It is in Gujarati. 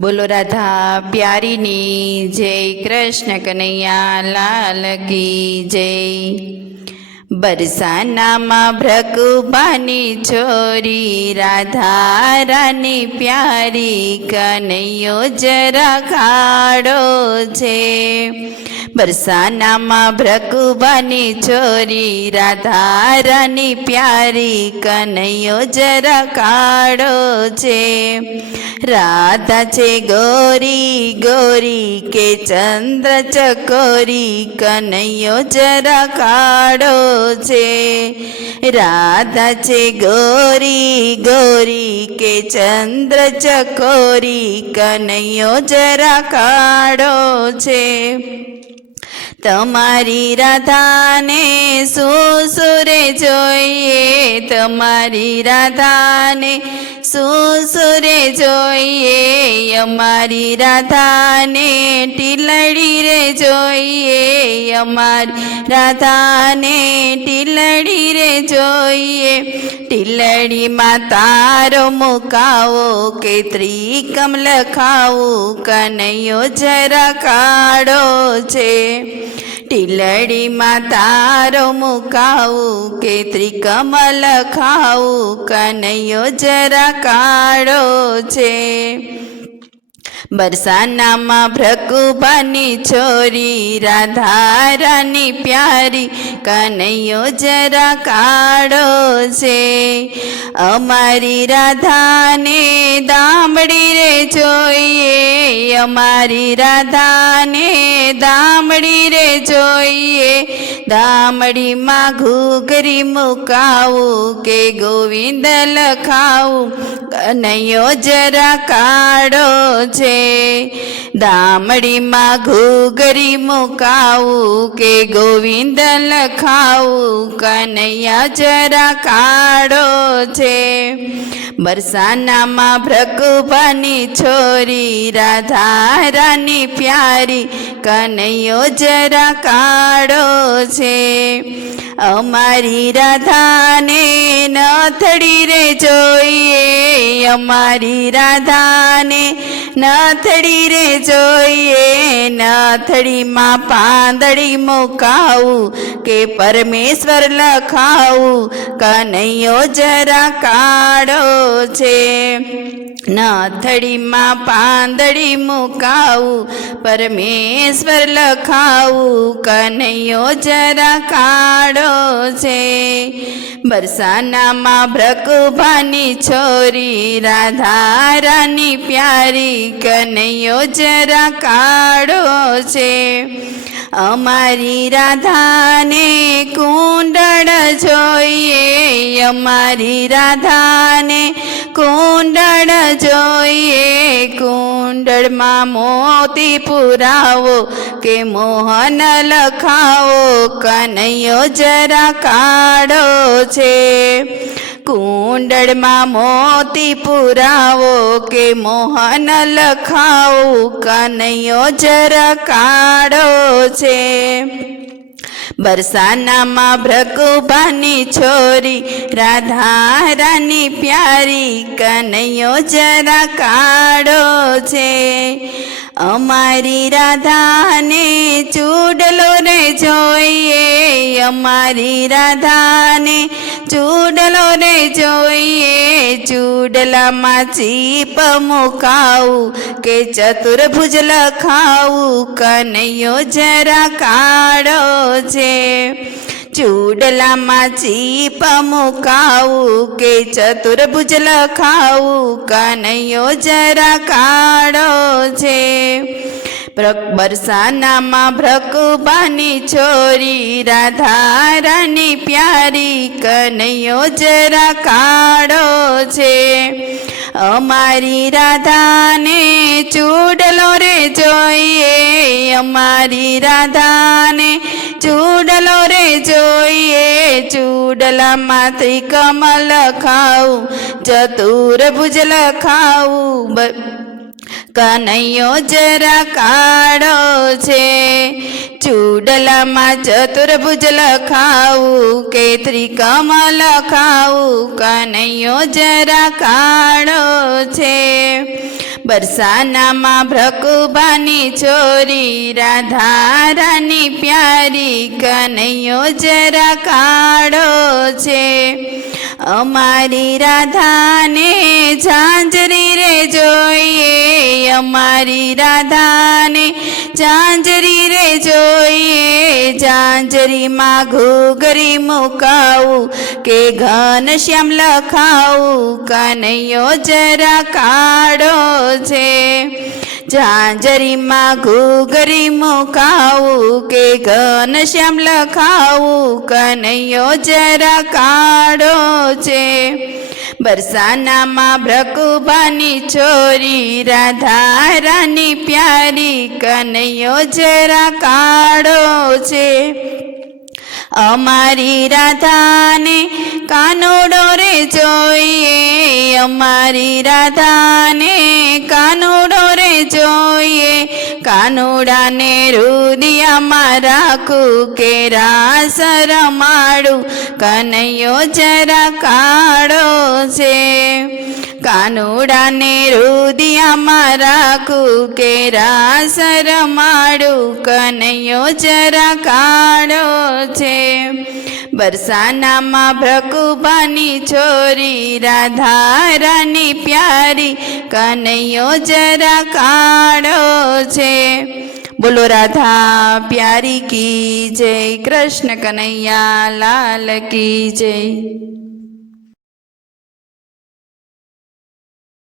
બોલો રાધા પ્યારીની જય, કૃષ્ણ કનૈયા લાલ કી જય. બરસાનામાં ભ્રગુબાની છોરી રાધા રાની પ્યારી કનૈયો જરા ખાડો છે. બરસાનામાં ભ્રકુબાની છોરી, રાધારાની પ્યારી, કનૈયો જરા કાળો છે. રાધા છે ગોરી ગોરી કે ચંદ્ર ચકોરી, કનૈયો જરા કાળો છે. રાધા છે ગોરી ગોરી કે ચંદ્ર ચકોરી, કનૈયો જરા કાળો છે. તમારી રાધાને સુસુરે જોઈએ તમારી રાધાને સુસુરે જોઈએ, અમારી રાધાને ટીલડી રે જોઈએ, અમારી રાધાને ટીલડી રે જોઈએ. ટીલડીમાં તારો મુકાવો કે ત્રિકમ લખાવું કનૈયો જરા કાઢો છે. ટીલડીમાં તારો મુકાવું કે ત્રિકમલ ખાવું કનૈયો જરા કાળો છે. બરસાનામાં ભ્રકુભાની છોરી, રાધારાની પ્યારી, કનૈયો જરા કાળો છે. અમારી રાધાને દામડી રે જોઈએ, અમારી રાધાને દામડી રે જોઈએ. દામડીમાં ઘૂઘરી મુકાવું કે ગોવિંદ લખાવું, કનૈયો જરા કાળો છે. દામડીમાં ઘૂઘરી મુકાવું કે ગોવિંદ લખાવું? કનૈયા જરા કાળો છે. બરસાનામાં ભ્રકુભાની છોરી રાધા રાની પ્યારી, કનૈયો જરા કાળો છે. અમારી રાધાને નથડી રે જોઈએ, અમારી રાધાને નથડી રે જોઈએ, નથડીમાં પાંદડી મુકાવું કે પરમેશ્વર લખાવું? કનૈયો જરા કાળો છે. નાથડીમાં પાંદડી મુકાવું, પરમેશ્વર લખાવું, કનૈયો જરા કાળો છે. બરસાનામાં ભ્રકુભાની છોરી રાધા રાની પ્યારી કનૈયો જરા કાળો છે. અમારી રાધાને કુંડળ જોઈએ. અમારી રાધાને કુંડળ જોઈએ. કુંડળમાં મોતી પુરાવો કે મોહન લખાવો. કનૈયો જરા કાળો છે. કુંડળમાં મોતી પુરાવો કે મોહન લખાવું? કનૈયો જરા કાળો છે. બરસાનામાં ભ્રકુભાની છોરી રાધા રાની પ્યારી, કનૈયો જરા કાળો છે. અમારી રાધાને ચૂડલો રે જોઈએ, અમારી રાધાને ચૂડલો રે જોઈએ, ચૂડલામાં ચીપ મુકાવું કે ચતુર્ભુજ લખાવું, કનૈયો જરા કાળો છે. ચૂડલામાં ચીપ મુકાવું કે ચતુર્ભુજ લખાવું, કનૈયો જરા કાળો છે. બરસાનામાં ભ્રકુબાની છોરી રાધા રાની પ્યારી કનૈયો જરા કાળો છે. અમારી રાધાને ચૂડલો રે જોઈએ, અમારી રાધાને ચૂડલો રે જોઈએ. ચૂડલામાં ત્રિકમલ ખાવું ચતુર ભુજ લખાવું કનૈયો જરા કાળો છે. ચૂડલામાં ચતુર્ભુજ લખાવું કે ત્રિકમલ લખાવું કનૈયો જરા કાળો છે. બરસાનામાં ભ્રકુબાની ચોરી રાધારાની પ્યારી, કનૈયો જરા કાળો છે. અમારી રાધાને ઝાંઝરી રે જોઈએ, અમારી રાધાને ઝાંઝરી રે જોઈએ ઝાંઝરીમાં ઘૂઘરી મુકાવું કે ઘન શ્યામ લખાવું, કનૈયો જરા કાઢો છે. ઝાંઝરીમાં ઘૂઘરી મુકાવું કે ઘન શ્યામ લખાવું? કનૈયો જરા કાળો છે. બરસાનામાં ભ્રકુભાની છોરી રાધા રાની પ્યારી, કનૈયો જરા કાળો છે. અમારી રાધાને કાનોડો રે જોઈએ. અમારી રાધાને કાનોડો જોઈએ. કાનુડાને રુદિયામાં રાખું કે રાસ રમાડું કનૈયો જરા કાળો છે. કાનુડાને રુદિયામાં રાખું કે રાસ રમાડું કનૈયો જરા કાળો છે. બરસાનામાં ભ્રકુભાની છોરી, રાધારાની પ્યારી, કનૈયો જરા કાળો છે. બોલો રાધા, પ્યારી કી જય, કૃષ્ણ કનૈયા લાલ કી જય.